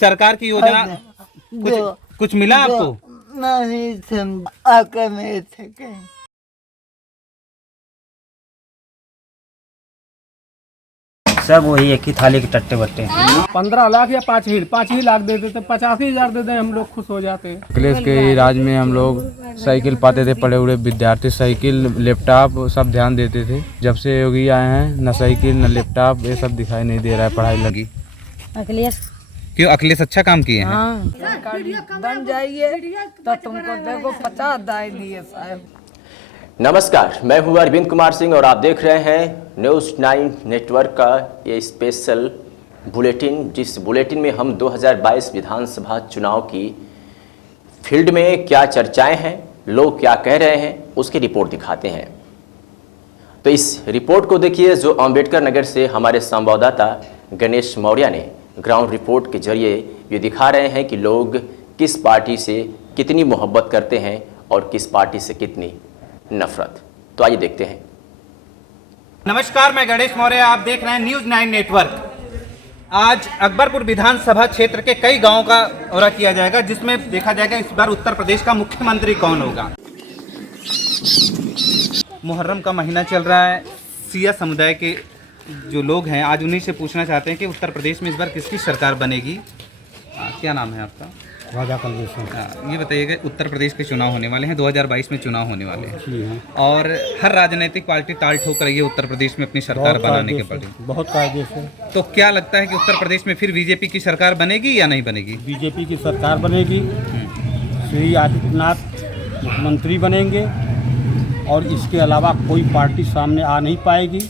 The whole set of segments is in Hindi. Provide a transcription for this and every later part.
सरकार की योजना कुछ मिला आपको? नहीं आकर नहीं सके। सब वही एक ही थाली के टट्टे बट्टे। 15 लाख या 5 ही लाख देते थे, 85,000 दे दें हम लोग खुश हो जाते। अखिलेश के राज में हम लोग साइकिल पाते थे, पढ़े हुए विद्यार्थी साइकिल लैपटॉप सब ध्यान देते थे। जब से योगी आए हैं न साइकिल न लैपटॉप ये सब दिखाई नहीं दे रहा है। पढ़ाई लगी अखिलेश क्यों? अखिलेश अच्छा काम किए हैं। बन जाइए तो तुमको देखो 50 दाई दिए साहब। नमस्कार, मैं हूं अरविंद कुमार सिंह और आप देख रहे हैं न्यूज़ 9 नेटवर्क का ये स्पेशल बुलेटिन, जिस बुलेटिन में हम 2022 विधानसभा चुनाव की फील्ड में क्या चर्चाएं हैं, लोग क्या कह रहे हैं, उसकी रिपोर्ट दिखाते हैं। तो इस रिपोर्ट को देखिए जो अंबेडकर नगर से हमारे संवाददाता गणेश मौर्य ने ग्राउंड रिपोर्ट के जरिए ये दिखा रहे हैं कि लोग किस पार्टी से कितनी मोहब्बत करते हैं और किस पार्टी से कितनी नफरत। तो आइए देखते हैं। नमस्कार, मैं गणेश मौर्य, आप देख रहे हैं न्यूज़ 9 नेटवर्क। आज अकबरपुर विधानसभा क्षेत्र के कई गांवों का दौरा किया जाएगा, जिसमें देखा जाएगा इस बार उत्तर प्रदेश का मुख्यमंत्री कौन होगा। मुहर्रम का महीना चल रहा है। सिया समुदाय के जो लोग हैं आज उन्हीं से पूछना चाहते हैं कि उत्तर प्रदेश में इस बार किसकी सरकार बनेगी। क्या नाम है आपका? राजा कलवेश। ये बताइएगा, उत्तर प्रदेश के चुनाव होने वाले हैं, 2022 में चुनाव होने वाले हैं और हर राजनीतिक पार्टी ताल ठोक रही है उत्तर प्रदेश में अपनी सरकार बनाने के पड़े। बहुत कायदे से। तो क्या लगता है कि उत्तर प्रदेश में फिर बीजेपी की सरकार बनेगी या नहीं बनेगी? बीजेपी की सरकार बनेगी, श्री आदित्यनाथ मुख्यमंत्री बनेंगे और इसके अलावा कोई पार्टी सामने आ नहीं पाएगी।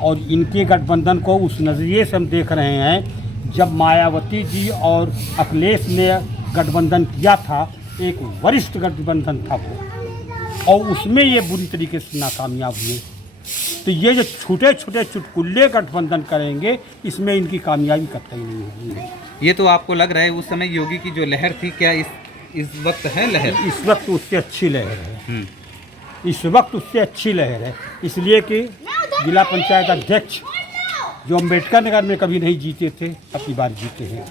और इनके गठबंधन को उस नज़रिए से हम देख रहे हैं, जब मायावती जी और अखिलेश ने गठबंधन किया था, एक वरिष्ठ गठबंधन था वो, और उसमें ये बुरी तरीके से नाकामयाब हुए। तो ये जो छोटे छोटे चुटकुल्ले गठबंधन करेंगे, इसमें इनकी कामयाबी कतई नहीं होगी। ये तो आपको लग रहा है उस समय योगी की जो लहर थी, क्या इस वक्त है लहर? इस वक्त उससे अच्छी लहर है। इस वक्त उससे अच्छी लहर है, इसलिए कि जिला पंचायत अध्यक्ष जो अंबेडकर नगर में कभी नहीं जीते थे, अपनी बार जीते हैं।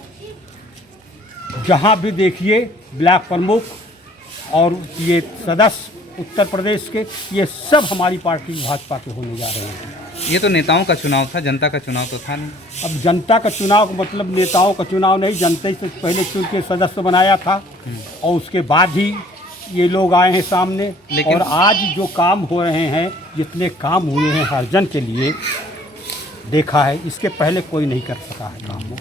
जहाँ भी देखिए ब्लॉक प्रमुख और ये सदस्य उत्तर प्रदेश के, ये सब हमारी पार्टी भाजपा के होने जा रहे हैं। ये तो नेताओं का चुनाव था, जनता का चुनाव तो था नहीं। अब जनता का चुनाव का मतलब नेताओं का चुनाव नहीं, जनता से पहले चुन के सदस्य बनाया था और उसके बाद ही ये लोग आए हैं सामने। और आज जो काम हो रहे हैं, जितने काम हुए हैं हरजन के लिए देखा है, इसके पहले कोई नहीं कर सका है काम।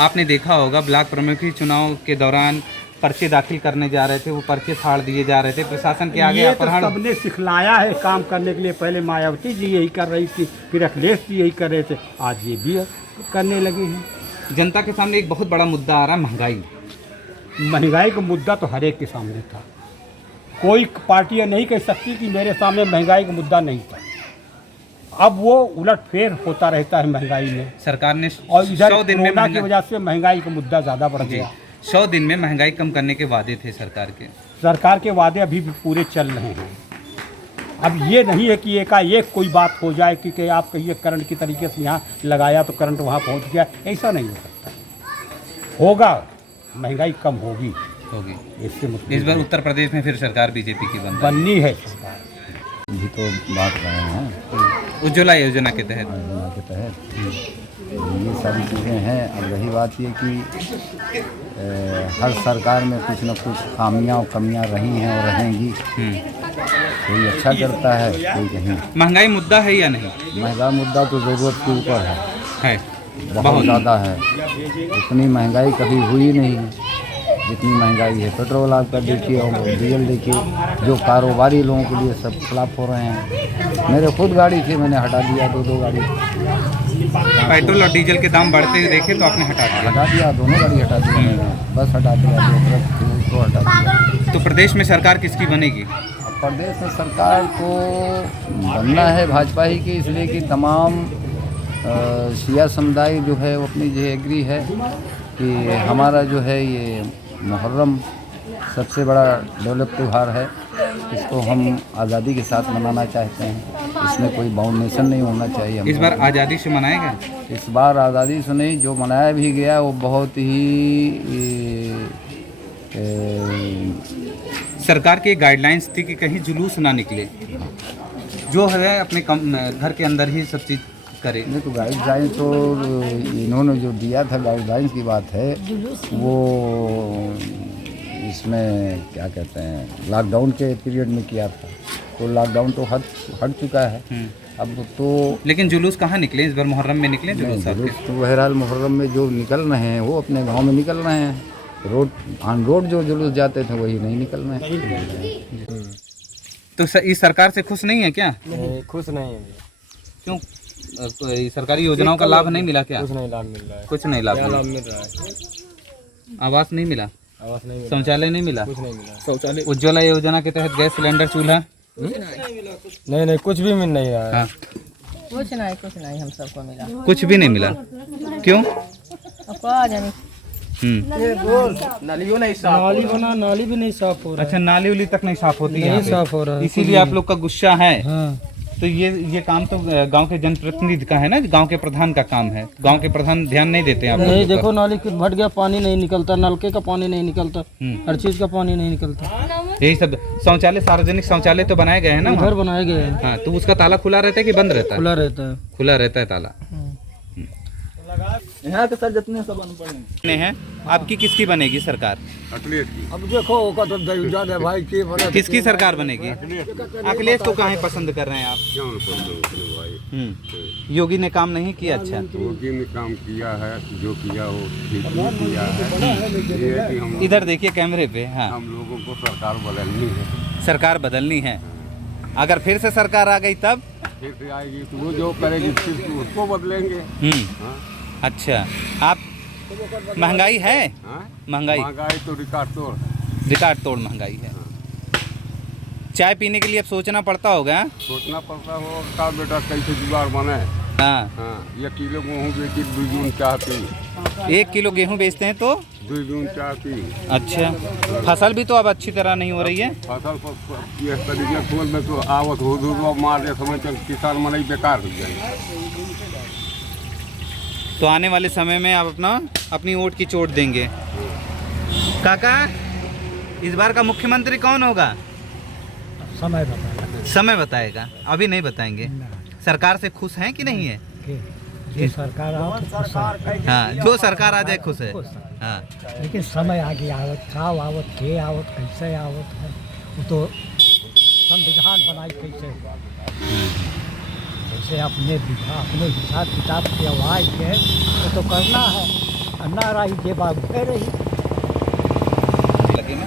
आपने देखा होगा ब्लॉक प्रमुखी चुनाव के दौरान पर्चे दाखिल करने जा रहे थे, वो पर्चे फाड़ दिए जा रहे थे प्रशासन के आगे। ये तो सबने सिखलाया है काम करने के लिए। पहले मायावती जी यही कर रही थी, फिर अखिलेश जी यही कर रहे थे, आज ये भी करने लगे हैं। जनता के सामने एक बहुत बड़ा मुद्दा आ रहा है, महंगाई। महंगाई का मुद्दा तो हर एक के सामने था। कोई पार्टी ये नहीं कह सकती कि मेरे सामने महंगाई का मुद्दा नहीं था। अब वो उलटफेर होता रहता है महंगाई में। सरकार ने और इधर 100 दिन में कोरोना की वजह से महंगाई का मुद्दा ज़्यादा बढ़ गया। 100 दिन में महंगाई कम करने के वादे थे सरकार के। सरकार के वादे अभी भी पूरे चल रहे हैं। अब ये नहीं है कि एकाएक कोई बात हो जाए कि आप कहिए करंट की तरीके से यहाँ लगाया तो करंट वहाँ पहुँच गया, ऐसा नहीं हो सकता। होगा, महंगाई कम होगी। इससे मतलब इस बार उत्तर प्रदेश में फिर सरकार बीजेपी की बननी है सरकार। भी तो बात रहे हैं उज्ज्वला योजना के तहत ये सारी चीज़ें हैं। अब रही बात ये कि हर सरकार में कुछ न कुछ खामियां और कमियां रही हैं और रहेंगी। कोई अच्छा करता है, कोई कहीं। महंगाई मुद्दा है या नहीं? महंगाई मुद्दा तो ज़रूरत के ऊपर है, बहुत ज़्यादा है। इतनी महंगाई कभी हुई नहीं है जितनी महंगाई है। पेट्रोल आपका देखिए और डीजल देखिए, जो कारोबारी लोगों के लिए सब खिलाफ हो रहे हैं। मेरे खुद गाड़ी थी, मैंने हटा दिया, दो गाड़ी। पेट्रोल और डीजल के दाम बढ़ते हुए देखे तो आपने हटा दिया? दोनों गाड़ी हटा दिया मैंने, बस हटा दिया, दो ट्रक थी उसको हटा दिया। तो प्रदेश में सरकार किसकी बनेगी? प्रदेश में सरकार को बनना है भाजपा ही की, इसलिए कि तमाम शिया समुदाय जो है वो अपनी जो एग्री है कि हमारा जो है ये मुहर्रम सबसे बड़ा डेवलप त्यौहार है। इसको हम आज़ादी के साथ मनाना चाहते हैं। इसमें कोई बाउंडेशन नहीं होना चाहिए। इस बार आज़ादी से मनाया गया? इस बार आज़ादी से नहीं, जो मनाया भी गया वो बहुत ही सरकार की गाइडलाइंस थी कि कहीं जुलूस ना निकले, जो है अपने घर के अंदर ही सब चीज़ करे। नहीं तो गाइडलाइन तो इन्होंने जो दिया था, गाइडलाइंस की बात है, वो इसमें क्या कहते हैं लॉकडाउन के पीरियड में किया था, तो लॉकडाउन तो हट चुका है अब तो। लेकिन जुलूस कहाँ निकले इस बार? मुहर्रम में निकले जुलूस? तो बहरहाल मुहर्रम में जो निकल रहे हैं वो अपने गांव में निकल रहे हैं, रोड ऑन रोड जो जुलूस जाते थे वही नहीं निकल रहे हैं। तो इस सरकार से खुश नहीं है क्या? नहीं, खुश नहीं है। क्यों? सरकारी योजनाओं का लाभ नहीं मिला क्या? कुछ नहीं लाभ मिल रहा है। कुछ नहीं लाभ मिल रहा है? आवास नहीं मिला? आवास नहीं मिला, शौचालय नहीं मिला? कुछ नहीं मिला। शौचालय, उज्ज्वला योजना के तहत गैस सिलेंडर, चूल्हा? नहीं कुछ भी मिल नहीं रहा है। हाँ। कुछ नहीं हम सबको मिला। कुछ भी नहीं मिला? क्यों? नाली भी नहीं साफ हो रहा अच्छा, नाली उली तक नहीं साफ होती है? नहीं साफ हो रहा है। इसीलिए आप लोग का गुस्सा है। हाँ। तो ये काम तो गांव के जनप्रतिनिधि का है ना, गांव के प्रधान का काम है। गांव के प्रधान ध्यान नहीं देते आप? नहीं, देखो नाली भट गया, पानी नहीं निकलता, नलके का पानी नहीं निकलता, हर चीज का पानी नहीं निकलता। यही सब। शौचालय, सार्वजनिक शौचालय तो बनाए गए हैं ना? घर बनाए गए हैं। हाँ, तो उसका ताला खुला रहता है कि बंद रहता है? खुला रहता है। खुला रहता है ताला। यहाँ के सर जितने सब अनपढ़ हैं। आपकी किसकी बनेगी सरकार? अब देखो होगा तो दयुजान है भाई की किसकी सरकार बनेगी? अखिलेश को काहे पसंद कर रहे हैं आप? योगी ने काम नहीं किया? अच्छा, योगी ने काम किया है, जो किया वो ठीक ही किया है। ये है कि हम इधर देखिए कैमरे पे। हाँ, हम लोगों को सरकार बदलनी है। सरकार बदलनी है। अगर फिर से सरकार आ गई तब? फिर से आएगी तो वो जो करेगी फिर उसको बदलेंगे। हाँ? अच्छा, आप महंगाई है? हाँ? महंगाई तो रिकॉर्ड तोड़ महंगाई है। चाय पीने के लिए अब सोचना पड़ता होगा? सोचना पड़ता होगा बेटा कैसे जुगाड़ बने। हाँ, हाँ, 1 किलो गेहूँ बेची 2 जून चाह पी। 1 किलो गेहूं बेचते हैं तो 2 जून चाह पी। अच्छा, फसल भी तो अब अच्छी तरह नहीं हो रही है। फसल को ये तरीके खोल में तो आवत हो मार दे समय तक किसान मन बेकार हो जाएगी। तो आने वाले समय में आप अपनी वोट की चोट देंगे। काका, इस बार का मुख्यमंत्री कौन होगा? समय बताएगा, अभी नहीं बताएंगे। सरकार से खुश हैं कि नहीं है? जो सरकार आओ तो खुश है। हाँ, जो सरकार आ जाए खुश है। हाँ, लेकिन समय आगे आवत, खाव आवत, के आवत, कैसे आवत है, वो तो संविधान बनाई कैसे जैसे अपने हिसाब किताब के आवाज के वो तो करना है। ना रही जे बात रही। लगे ना?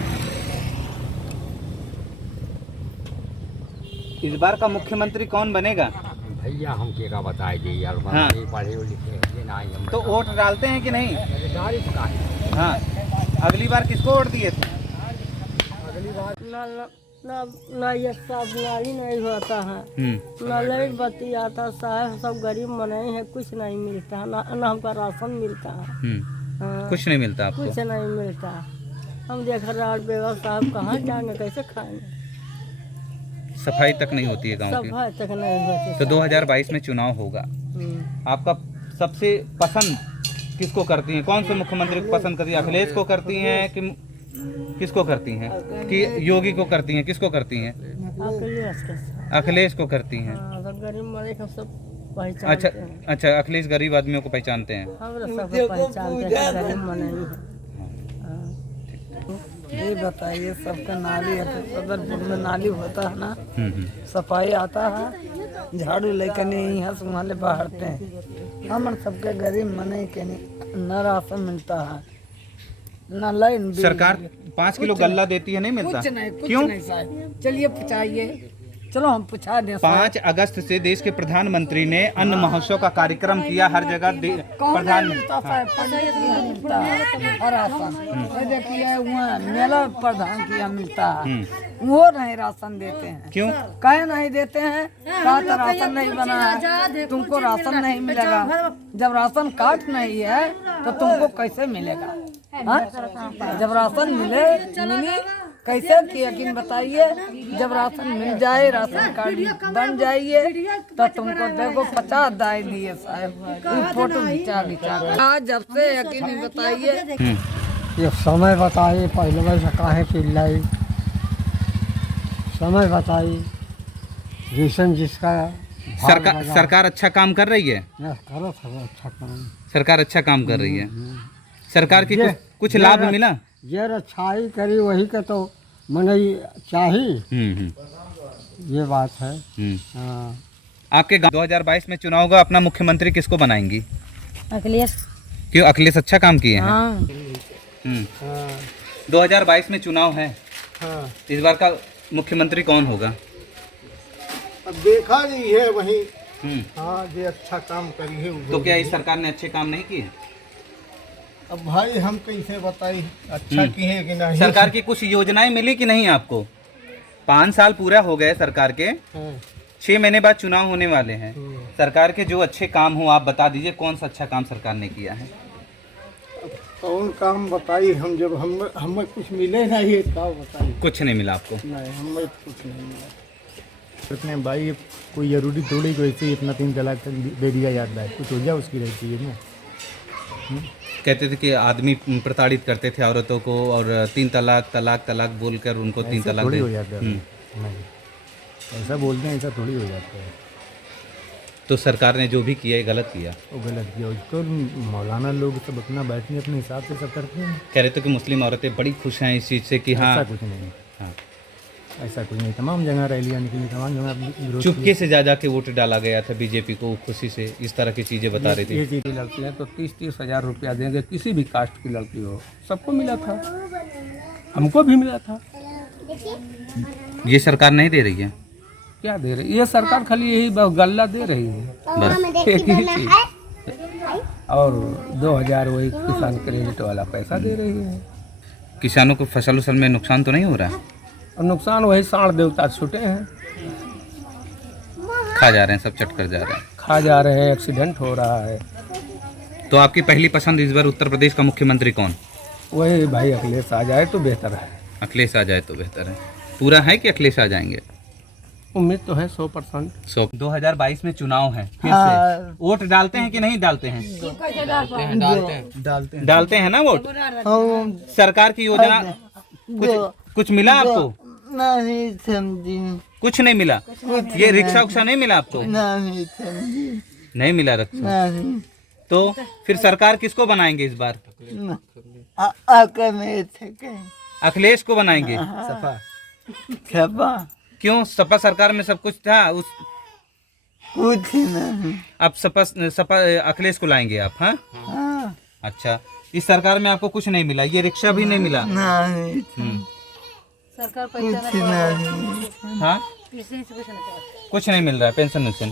इस बार का मुख्यमंत्री कौन बनेगा? भैया हम क्या बताएंगे यार, हाँ। पढ़े लिखे नहीं हम तो वोट डालते हैं कि नहीं? हाँ, अगली बार किसको वोट दिए थे? ना ये सब नाली नहीं होता है, ना लाइट बत्ती आता, साहब सब गरीब मने हैं, कुछ नहीं मिलता, ना हमका राशन मिलता है। हाँ, कुछ नहीं मिलता आपको? कुछ नहीं मिलता। हम देख रहे बेवा साहब कहाँ जाएंगे, कैसे खाएंगे? सफाई तक नहीं होती है गांव की। सफाई तक नहीं होती। तो 2022 में चुनाव होगा, आपका सबसे पसंद किसको करती हैं? कौन से मुख्यमंत्री को पसंद करती हैं? अखिलेश को करती हैं कि किसको करती हैं? कि योगी को करती हैं? किसको करती हैं? अखिलेश को करती हैं। गरीब मरे का सब पहचानते अच्छा हैं। अच्छा, अखिलेश गरीब आदमियों को पहचानते हैं। हम सब पहचानते हैं, गरीब मने ये बताइए, सबका नाली है तो सदरपुर में नाली होता है ना, सफाई आता है, झाड़ू लेकर नहीं यहाँ से वहाँ ले बाहरते हैं। हम सबके गरीब मने के न राशन मिलता है, न लाइन। सरकार 5 किलो गल्ला देती है, नहीं मिलता? कुछ नहीं, कुछ क्यों? नहीं साहब। चलिए पूछाइए, चलो हम पूछा दें। 5 अगस्त से देश के प्रधानमंत्री ने अन्न महोत्सव का कार्यक्रम किया। हर जगह प्रधान मिलता साहब, पंचायत में मिलता है और राशन। ये देखिए वहाँ मेला प्रधान की यहाँ मिलता है, वो नहीं राशन देते हैं। क्यों? काहे नहीं देते हैं? कहा तो राशन नहीं बना है, तुमको राशन नहीं मिलेगा। जब राशन कार्ड नहीं है तो तुमको कैसे मिलेगा? हाँ? जब राशन मिली कैसे कि यकीन बताइए, जब राशन मिल जाए, राशन कार्ड बन जाइए तो तुमको देखो 50 दाई दिए साहब, ये फोटो खिंचा के। आज जब से यकीन बताइए। ये समय बताइए, पहले वैसे काहे चिल्लाई, समय बताइए। रेशन जिसका सरकार अच्छा काम कर रही है। करो अच्छा काम। सरकार अच्छा काम कर रही है। सरकार की कुछ लाभ मिला। ये अच्छाई करी वही का तो मनई चाहिए। ये बात है। हाँ। आपके गाँव 2022 में चुनाव होगा, अपना मुख्यमंत्री किसको बनाएंगी? अखिलेश। क्यों? अखिलेश अच्छा काम किए हैं। 2022 में चुनाव है। इस बार का मुख्यमंत्री कौन होगा? अब देखा नहीं है वही। हाँ, ये अच्छा काम करी है। तो क्या इस सरकार ने अच्छे काम नहीं किए? अब भाई हम कैसे बताई अच्छा की है कि नहीं। सरकार की कुछ योजनाएं मिली कि नहीं आपको? 5 साल पूरा हो गए सरकार के, 6 महीने बाद चुनाव होने वाले हैं। सरकार के जो अच्छे काम हो आप बता दीजिए, कौन सा अच्छा काम सरकार ने किया है? कौन काम बताई हम, जब हमें कुछ मिले नहीं क्या बताई। कुछ नहीं मिला आपको? नहीं, हमें कुछ नहीं मिला। इतने भाई कोई जरूरी थोड़ी कोई ऐसे इतना 3 तलाक दे दिया जाता है, कुछ हो जाए उसकी रहती है ना। कहते थे कि आदमी प्रताड़ित करते थे औरतों को, और 3 तलाक बोलकर उनको 3 तलाक थोड़ी हो जाता है। नहीं, ऐसा बोलते हैं, ऐसा थोड़ी हो जाता है। तो सरकार ने जो भी किया है गलत किया। वो गलत किया। उसको मौलाना लोग सब अपना बैठने अपने हिसाब से सब करते हैं। कह रहे थे कि मुस्लिम औरतें बड़ी खुश हैं इस चीज़ से कि हाँ। ऐसा कुछ नहीं। हाँ, ऐसा कुछ नहीं। तमाम जगह रैलियाँ निकली, तमाम जगह चुपके से जा के वोट डाला गया था बीजेपी को, खुशी से, इस तरह की चीज़ें बता रही थी। ये चीज़ लड़कियाँ तो 30-30 हज़ार रुपया देंगे, किसी भी कास्ट की लड़की हो। सबको मिला था, हमको भी मिला था। ये सरकार नहीं दे रही है। क्या दे रही? ये सरकार खाली यही गल्ला दे रही है बस, एक ही चीज। और 2000 वही किसान क्रेडिट वाला पैसा दे रही है। किसानों को फसल उसल में नुकसान तो नहीं हो रहा है? और नुकसान वही सांड देवता छूटे हैं, खा जा रहे हैं, सब चट कर जा रहे हैं, खा जा रहे हैं, एक्सीडेंट हो रहा है। तो आपकी पहली पसंद इस बार उत्तर प्रदेश का मुख्यमंत्री कौन? वही भाई अखिलेश आ जाए तो बेहतर है। अखिलेश आ जाए तो बेहतर है। पूरा है कि अखिलेश आ जाएंगे? उम्मीद तो है 100%। 2022 में चुनाव है फिर से। वोट डालते हैं कि नहीं डालते हैं? डालते हैं ना वोट। सरकार की योजना कुछ मिला आपको? नहीं समझी। कुछ नहीं मिला? ये रिक्शा उक्शा नहीं मिला आपको? नहीं समझी। नहीं मिला रिक्शा? तो फिर सरकार किसको बनाएंगे इस बार? अखिलेश को बनाएंगे। सपा। क्यों? सपा सरकार में सब कुछ था, उस कुछ नहीं। अब सपा अखिलेश को लाएंगे आप? हाँ, अच्छा। इस सरकार में आपको कुछ नहीं मिला? ये रिक्शा भी नहीं मिला? नहीं। सरकार कुछ नहीं। हाँ, कुछ नहीं मिल रहा है। पेंशन वेंशन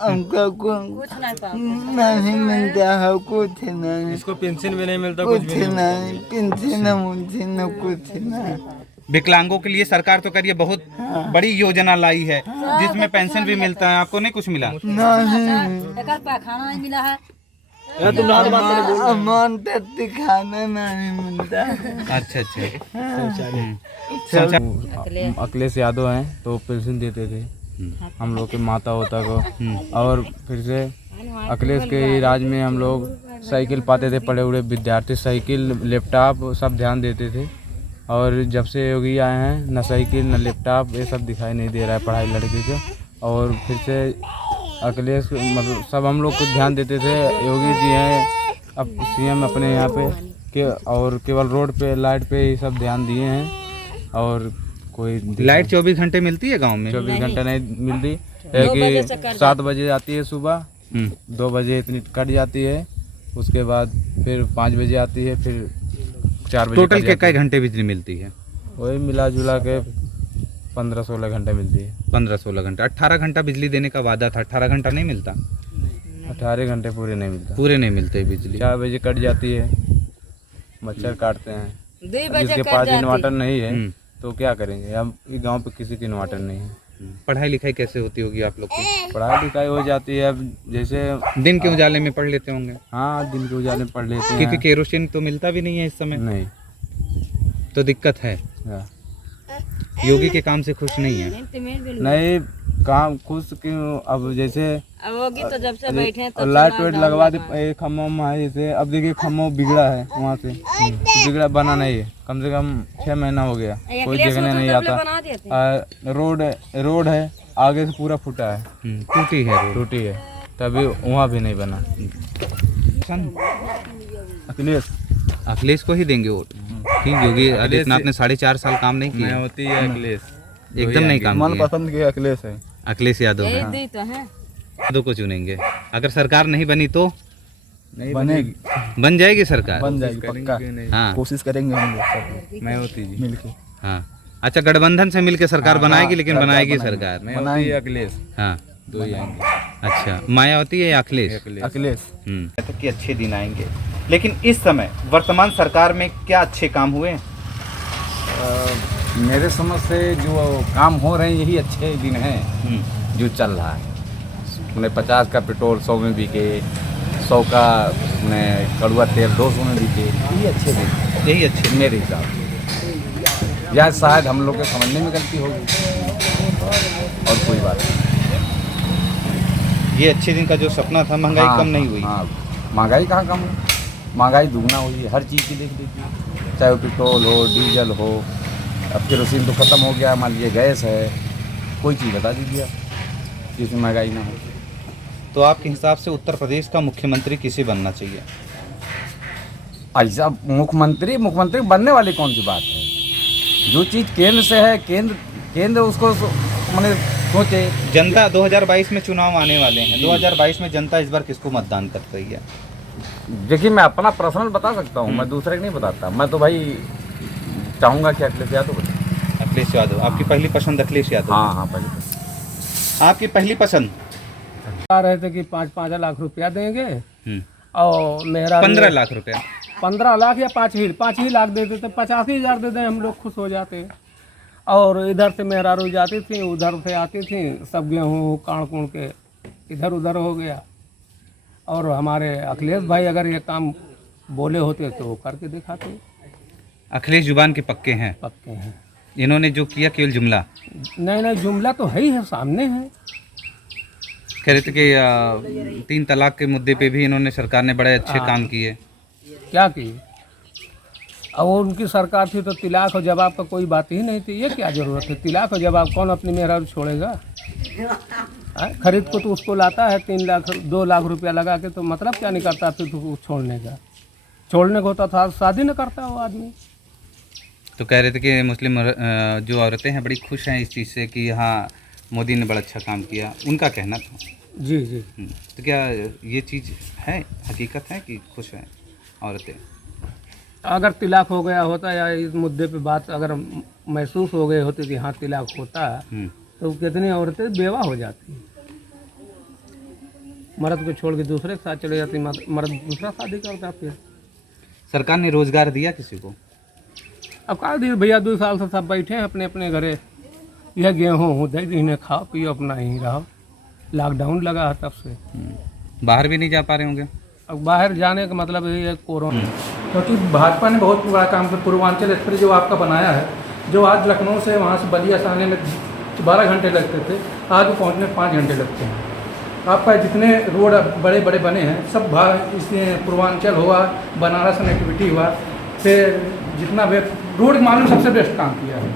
हमको नहीं मिलता है, कुछ नहीं। इसको पेंशन भी नहीं मिलता, कुछ नहीं, पेंशन कुछ नहीं। विकलांगों के लिए सरकार तो करिए बहुत बड़ी योजना लाई है जिसमें पेंशन भी मिलता है। आपको नहीं कुछ मिला? नहीं, खाना नहीं मिला है। खाना नहीं मिलता। अच्छा अखिलेश यादव हैं तो पेंशन देते थे हम लोग के माता होता को। और फिर से अखिलेश के राज में हम लोग साइकिल पाते थे, पढ़े हुए विद्यार्थी साइकिल लैपटॉप सब ध्यान देते थे। और जब से योगी आए हैं न साइकिल न लैपटॉप ये सब दिखाई नहीं दे रहा है पढ़ाई लड़के के। और फिर से अखिलेश मतलब सब हम लोग को ध्यान देते थे। योगी जी हैं अब सीएम अपने यहाँ पे के, और केवल रोड पे लाइट पे ये सब ध्यान दिए हैं। और कोई लाइट 24 घंटे मिलती है गांव में? 24 घंटे नहीं मिलती है कि 7 बजे आती है सुबह, 2 बजे इतनी कट जाती है, उसके बाद फिर 5 बजे आती है, फिर 4 बजे। टोटल के कई घंटे बिजली मिलती है? वही मिला जुला के 15-16 घंटे मिलती है। 15-16 घंटा। 18 घंटा बिजली देने का वादा था, 18 घंटा नहीं मिलता? 18 घंटे पूरे नहीं मिलता। पूरे नहीं मिलते बिजली। 4 बजे कट जाती है, मच्छर काटते हैं। जिसके पास इन्वर्टर नहीं है तो क्या करेंगे? अब गांव पे किसी की इन्वर्टर नहीं है। पढ़ाई लिखाई कैसे होती होगी आप लोग की? पढ़ाई लिखाई हो जाती है, अब जैसे दिन के उजाले में पढ़ लेते होंगे? हाँ, दिन के उजाले में पढ़ लेते क्योंकि हैं। केरोसिन तो मिलता भी नहीं है इस समय, नहीं। तो दिक्कत है। हाँ। योगी के काम से खुश नहीं है? नहीं, काम खुश क्यों, अब जैसे होगी तो जब से बैठे हैं तो लाइट वेट लगवा दे, एक खम्भा है जैसे, अब देखिए खम्भा बिगड़ा है वहाँ से, बिगड़ा बना नहीं है, कम से कम 6 महीना हो गया, कोई देखने नहीं आता। रोड है आगे से पूरा फूटा है, टूटी है, तभी वहाँ भी नहीं बना। अखिलेश को ही देंगे वोट? क्यों? योगी आदित्यनाथ ने 4.5 साल काम नहीं किया? होती है अखिलेश, एकदम नहीं काम किया। पसंद के अखिलेश है, अखिलेश यादव है। यादव को चुनेंगे। अगर सरकार नहीं बनी तो? नहीं बनेगी, बन जाएगी सरकार? बन जाएगी पक्का। हाँ, कोशिश करेंगे हम लोग, मैं होती जी मिलके। हाँ, अच्छा, गठबंधन से मिलकर सरकार बनाएगी, लेकिन बनाएगी सरकार? बनाएगी अखिलेश। हाँ, दो ही आएंगे। अच्छा, मायावती है या अखिलेश? अखिलेश। कि अच्छे दिन आएंगे, लेकिन इस समय वर्तमान सरकार में क्या अच्छे काम हुए? मेरे समझ से जो काम हो रहे हैं यही अच्छे दिन हैं जो चल रहा है। 50 का पेट्रोल 100 में बिके, 100 का कड़वा तेल 200 में बिके, यही अच्छे दिन, यही अच्छे मेरे हिसाब से। या शायद हम लोग के समझने में गलती होगी और कोई बात नहीं। ये अच्छे दिन का जो सपना था, महंगाई कम नहीं हुई? हाँ, महंगाई कहाँ कम हुई, महंगाई दुगना हुई है, हर चीज़ की देख लीजिए, चाहे वो पेट्रोल हो, डीजल हो, अब केरोसिन तो ख़त्म हो गया, मान लीजिए गैस है, कोई चीज़ बता दीजिए जिसमें महंगाई ना हो। तो आपके हिसाब से उत्तर प्रदेश का मुख्यमंत्री किसे बनना चाहिए? ऐसा मुख्यमंत्री बनने वाली कौन सी बात है, जो चीज़ केंद्र से है, केंद्र उसको मैंने सोचे। जनता 2022 में चुनाव आने वाले हैं, 2022 में जनता इस बार किसको मतदान कर रही है? देखिए, मैं अपना पर्सनल बता सकता हूँ, मैं दूसरे को नहीं बताता। मैं तो भाई चाहूँगा कि अखिलेश यादव बने। अखिलेश यादव आपकी पहली पसंद? अखिलेश यादव? हाँ, पहले। आपकी पहली पसंद? कह रहे थे कि 5-5 लाख रुपया देंगे और मेरा 15 लाख रुपया? 15 लाख या 5 ही लाख दे देते, 85,000 दे दें, हम लोग खुश हो जाते। और इधर से मेहरारू जाती थी, उधर से आती थी, सब गेहूँ काड़ कुड़ के इधर उधर हो गया। और हमारे अखिलेश भाई अगर ये काम बोले होते तो वो करके दिखाते। अखिलेश जुबान के पक्के हैं? पक्के हैं। इन्होंने जो किया केवल जुमला? नहीं, जुमला तो है ही है, सामने है। कह रहे थे कि 3 तलाक के मुद्दे पे भी इन्होंने, सरकार ने बड़े अच्छे काम किए। क्या किए? अब उनकी सरकार थी तो तिलाक और जवाब का कोई बात ही नहीं थी। ये क्या जरूरत है तिलाक और जवाब? कौन अपनी मेहरारू छोड़ेगा? खरीद को तो उसको लाता है 3 लाख 2 लाख रुपया लगा के, तो मतलब क्या नहीं करता फिर तो छोड़ने का? छोड़ने को होता था शादी न करता वो आदमी। तो कह रहे थे कि मुस्लिम जो औरतें हैं बड़ी खुश हैं इस चीज़ से कि हाँ मोदी ने बड़ा अच्छा काम किया, उनका कहना था। जी। तो क्या ये चीज़ है, हकीकत है कि खुश हैं औरतें? अगर तिलाक हो गया होता या इस मुद्दे पे बात अगर महसूस हो गई होती कि हाँ तिलाक होता तो कितनी औरतें बेवा हो जाती, मर्द को छोड़ के दूसरे के साथ चले जाती, मर्द दूसरा शादी करता। फिर सरकार ने रोजगार दिया किसी को? अब कहा दिए भैया, 2 साल से सब बैठे हैं अपने अपने घरे, यह गेहूँ दे इन्हें खाओ पियो अपना ही रहो। लॉकडाउन लगा है तब से। बाहर भी नहीं जा पा रहे होंगे? अब बाहर जाने का मतलब ये कोरोना, क्योंकि भाजपा ने बहुत बड़ा काम किया। पूर्वांचल एक्सप्रेस जो आपका बनाया है, जो आज लखनऊ से वहाँ से बलिया आने में 12 घंटे लगते थे, आज वो पहुँचने 5 घंटे लगते हैं। आपका जितने रोड बड़े बड़े बने हैं सब इसमें पूर्वांचल हुआ, बनारस कनेक्टिविटी हुआ, फिर जितना भी रोड मालूम सबसे बेस्ट काम किया है।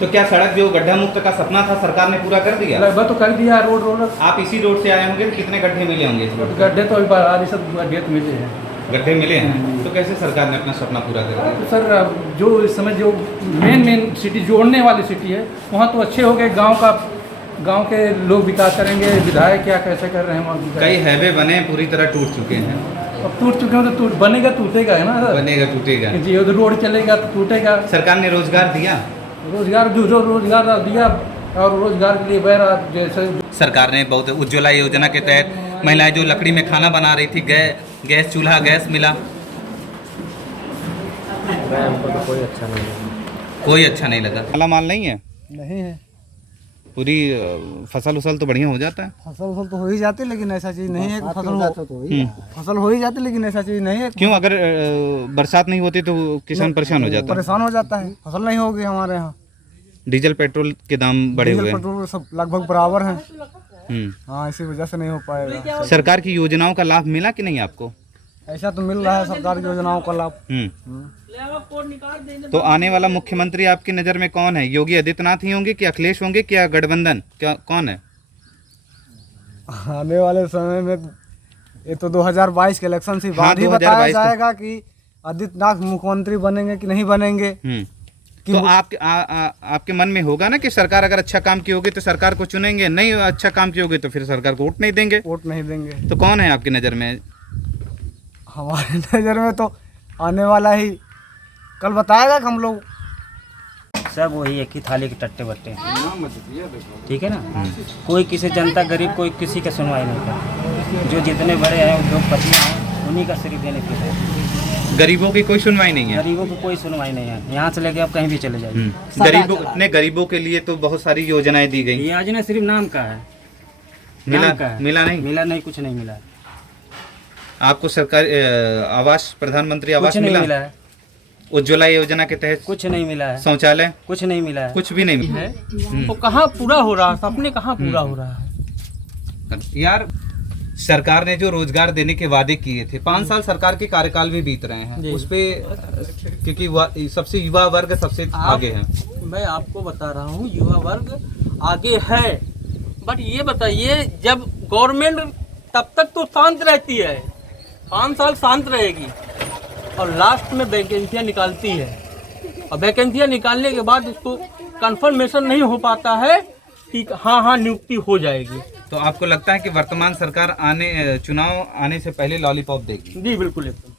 तो क्या सड़क जो गड्ढा मुक्त का सपना था सरकार ने पूरा कर दिया? लगभग तो कर दिया। रोड आप इसी रोड से आए होंगे, कितने गड्ढे मिले होंगे? गड्ढे तो अभी आज सब गड्ढे तो मिले हैं, गड्ढे मिले हैं। तो कैसे सरकार ने अपना सपना पूरा कर दिया? तो सर जो इस समय जो मेन सिटी जोड़ने वाली सिटी है वहाँ तो अच्छे हो गए। गांव के लोग विकास करेंगे, विधायक क्या कैसे कर रहे हैं वहाँ। कई हाईवे बने पूरी तरह टूट चुके हैं। अब टूट चुके हैं तो बनेगा टूटेगा है ना सर? बनेगा टूटेगा जी। उधर रोड चलेगा तो टूटेगा। सरकार ने रोजगार दिया? रोजगार जो रोजगार दिया, और रोजगार के लिए जैसे सरकार ने बहुत उज्ज्वला योजना के तहत महिलाएं जो लकड़ी में खाना बना रही थी, गैस चूल्हा गैस मिला। हमको तो कोई अच्छा नहीं लगा। कोई अच्छा नहीं लगा? माला माल नहीं है? नहीं है। पूरी फसल उसल तो बढ़िया हो जाता है। फसल तो हो ही जाती, लेकिन ऐसा चीज़ नहीं है कि फसल हो ही जाती, लेकिन ऐसा चीज़ नहीं है। क्यों? अगर बरसात नहीं होती तो किसान परेशान हो जाता है। परेशान हो जाता है, फसल नहीं होगी हमारे यहाँ। डीजल पेट्रोल के दाम बढ़े हुए हैं। पेट्रोल सब लगभग बराबर हैं। हाँ, इसी वजह से नहीं हो पाएगा। सरकार की योजनाओं का लाभ मिला कि नहीं आपको? ऐसा तो मिल रहा है सरकार की योजनाओं का लाभ। तो आने वाला मुख्यमंत्री आपकी नज़र में कौन है? योगी आदित्यनाथ ही होंगे कि अखिलेश होंगे, क्या गठबंधन, क्या कौन है? आने वाले समय में ये तो 2022 के इलेक्शन से बाद ही बताया जाएगा कि आदित्यनाथ मुख्यमंत्री बनेंगे कि नहीं बनेंगे। तो आपके मन में होगा ना कि सरकार अगर अच्छा काम की होगी तो सरकार को चुनेंगे, नहीं अच्छा काम की होगी तो फिर सरकार को वोट नहीं देंगे। वोट नहीं देंगे। तो कौन है आपकी नज़र में? हमारे नज़र में तो आने वाला ही कल बताएगा कि हम लोग सब वही एक ही थाली के टट्टे बट्टे, ठीक है ना। कोई किसी जनता गरीब कोई किसी का सुनवाई नहीं करता। जो जितने बड़े हैं उद्योगपति हैं उन्हीं का सिर्फ बेनिफिट है। गरीबों की कोई सुनवाई नहीं है। गरीबों की कोई सुनवाई नहीं है। यहाँ से लेके आप कहीं भी चले जाइए। गरीबों के लिए तो बहुत सारी योजनाएं दी गई। ये योजना सिर्फ नाम का है। मिला नहीं, कुछ नहीं मिला। आपको सरकार आवास, प्रधानमंत्री आवास मिला है? उज्ज्वला योजना के तहत कुछ नहीं मिला है। शौचालय कुछ नहीं मिला है। कुछ भी नहीं है। तो कहाँ पूरा हो रहा है? सपने कहाँ पूरा हो रहा है? यार, सरकार ने जो रोजगार देने के वादे किए थे, 5 साल सरकार के कार्यकाल भी बीत रहे हैं उस पे, क्योंकि सबसे युवा वर्ग सबसे आगे है। मैं आपको बता रहा हूँ युवा वर्ग आगे है, बट ये बताइए जब गवर्नमेंट तब तक तो शांत रहती है, 5 साल शांत रहेगी और लास्ट में वैकेंसियाँ निकालती है, और वैकेंसियाँ निकालने के बाद उसको कंफर्मेशन नहीं हो पाता है कि हाँ नियुक्ति हो जाएगी। तो आपको लगता है कि वर्तमान सरकार चुनाव आने से पहले लॉलीपॉप देगी? जी बिल्कुल, एकदम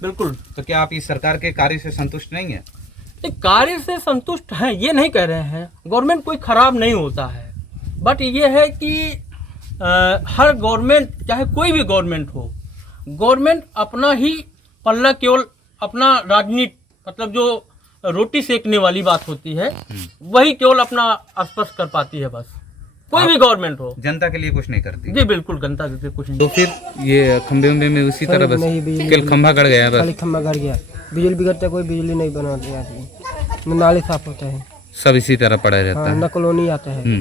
बिल्कुल। तो क्या आप इस सरकार के कार्य से संतुष्ट नहीं है? कार्य से संतुष्ट हैं ये नहीं कह रहे हैं, गवर्नमेंट कोई खराब नहीं होता है, बट ये है कि हर गवर्नमेंट, चाहे कोई भी गवर्नमेंट हो, गवर्नमेंट अपना ही पल्ला, केवल अपना राजनीति, मतलब जो रोटी सेकने वाली बात होती है वही केवल अपना स्पष्ट कर पाती है। बस कोई भी गवर्नमेंट हो, जनता के लिए कुछ नहीं करती। जी बिल्कुल, जनता के लिए कुछ नहीं। तो फिर ये खंबे में उसी तरह बस कल खंभा गड़ गया, बस खंभा गड़ गया, बिजली बिगड़ता, कोई बिजली नहीं बनाती आती, न नाली साफ होता है, सब इसी तरह पड़ा रहता है, न कॉलोनी आता है।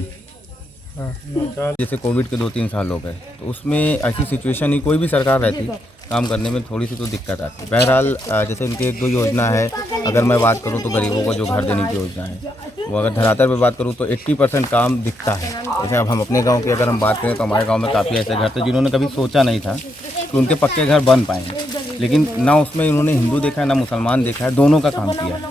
जैसे कोविड के 2-3 साल हो गए, तो उसमें ऐसी सिचुएशन ही कोई भी सरकार रहती, काम करने में थोड़ी सी तो दिक्कत आती है। बहरहाल जैसे उनकी 1-2 योजना है, अगर मैं बात करूं तो गरीबों को जो घर देने की योजना है, वो अगर धरातल पे बात करूं तो 80% काम दिखता है। जैसे अब हम अपने गांव की अगर हम बात करें तो हमारे गांव में काफ़ी ऐसे घर थे जिन्होंने कभी सोचा नहीं था कि उनके पक्के घर बन पाएंगे, लेकिन ना उसमें इन्होंने हिंदू देखा है ना मुसलमान देखा है, दोनों का काम किया है।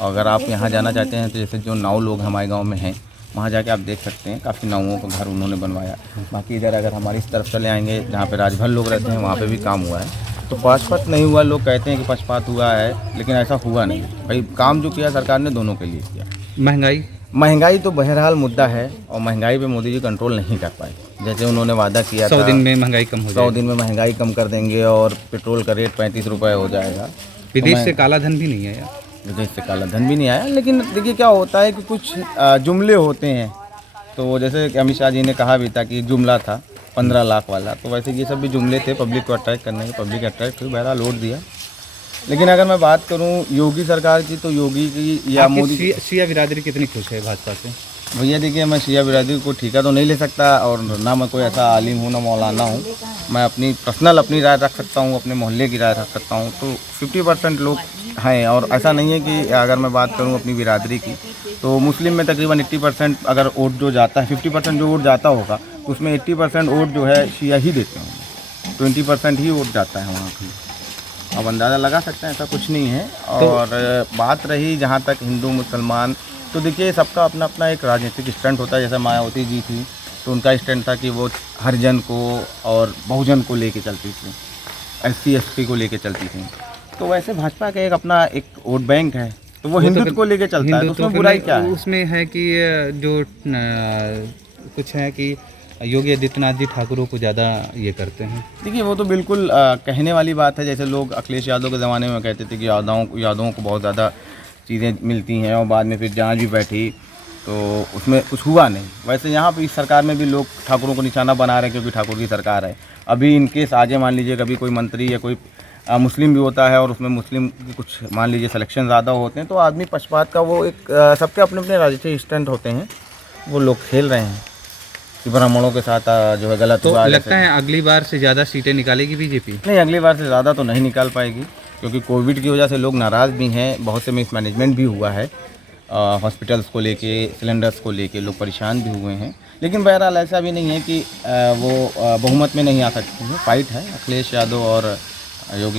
और अगर आप यहाँ जाना चाहते हैं तो जैसे जो नाव लोग हमारे गाँव में हैं, वहाँ जाके आप देख सकते हैं, काफ़ी नावों का घर उन्होंने बनवाया। बाकी इधर अगर हमारी इस तरफ चले आएंगे जहाँ पे राजभर लोग रहते हैं, वहाँ पे भी काम हुआ है। तो पक्षपात नहीं हुआ, लोग कहते हैं कि पक्षपात हुआ है, लेकिन ऐसा हुआ नहीं भाई। काम जो किया सरकार ने दोनों के लिए किया। महंगाई तो बहरहाल मुद्दा है, और महंगाई पे मोदी जी कंट्रोल नहीं कर पाए। जैसे उन्होंने वादा किया 100 दिन में महंगाई कम हो जाएगी, 100 दिन में महंगाई कम कर देंगे और पेट्रोल का रेट 35 रुपये हो जाएगा। विदेश से काला धन भी नहीं आया, विदेश से काला धन भी नहीं आया, लेकिन देखिए क्या होता है कि कुछ जुमले होते हैं। तो जैसे अमित शाह जी ने कहा भी था कि जुमला था 15 लाख वाला, तो वैसे ये सब भी जुमले थे पब्लिक को अट्रैक्ट करने के। पब्लिक अट्रैक्ट हुई, बहरहाल वोट दिया। लेकिन अगर मैं बात करूं योगी सरकार की, तो योगी की या मोदी की, शिया बिरादरी कितनी खुश है भाजपा से? भैया देखिए, मैं शिया बिरादरी को ठीका तो नहीं ले सकता, और ना मैं कोई ऐसा आलिम हूँ ना मौलाना हूँ। मैं अपनी पर्सनल अपनी राय रख सकता हूँ, अपने मोहल्ले की राय रख सकता हूँ। तो 50% लोग हैं, और ऐसा नहीं है कि अगर मैं बात करूँ अपनी बिरादरी की, तो मुस्लिम में तकरीबन 80% अगर वोट जो जाता है, 50% जो वोट जाता होगा, तो उसमें 80% वोट जो है शिया ही देते होंगे, 20% ही वोट जाता है वहाँ की। अब अंदाज़ा लगा सकते हैं, ऐसा कुछ नहीं है। और बात रही जहाँ तक हिंदू मुसलमान, तो देखिए सबका अपना अपना एक राजनीतिक स्टैंड होता है। जैसे मायावती जी थी, तो उनका स्टैंड था कि वो हरिजन को और बहुजन को लेके चलती थी, SC ST को लेके चलती थी। तो वैसे भाजपा का एक अपना एक वोट बैंक है, तो वो हिंदुत्व को लेके चलता है, तो उसमें बुराई क्या है? उसमें है कि जो कुछ है कि योगी आदित्यनाथ जी ठाकुरों को ज़्यादा ये करते हैं। देखिए वो तो बिल्कुल कहने वाली बात है। जैसे लोग अखिलेश यादव के ज़माने में कहते थे कि यादवों को बहुत ज़्यादा चीज़ें मिलती हैं, और बाद में फिर जहाँ भी बैठी तो उसमें कुछ हुआ नहीं। वैसे यहाँ पे इस सरकार में भी लोग ठाकुरों को निशाना बना रहे हैं क्योंकि ठाकुर की सरकार है। अभी इनकेस आगे मान लीजिए कभी कोई मंत्री या कोई मुस्लिम भी होता है और उसमें मुस्लिम की कुछ मान लीजिए सिलेक्शन ज़्यादा होते हैं तो आदमी पक्षपात का वो एक सबके अपने अपने राजनीतिक स्टैंड होते हैं, वो लोग खेल रहे हैं कि ब्राह्मणों के साथ जो है गलत तो हुआ। लगता है अगली बार से ज़्यादा सीटें निकालेगी बीजेपी? नहीं, अगली बार से ज़्यादा तो नहीं निकाल पाएगी क्योंकि कोविड की वजह से लोग नाराज़ भी हैं, बहुत से मिसमैनेजमेंट भी हुआ है, हॉस्पिटल्स को लेके, सिलेंडर्स को लेके लोग परेशान भी हुए हैं। लेकिन बहरहाल ऐसा भी नहीं है कि वो बहुमत में नहीं आ सकती है। फाइट है, अखिलेश यादव और योगी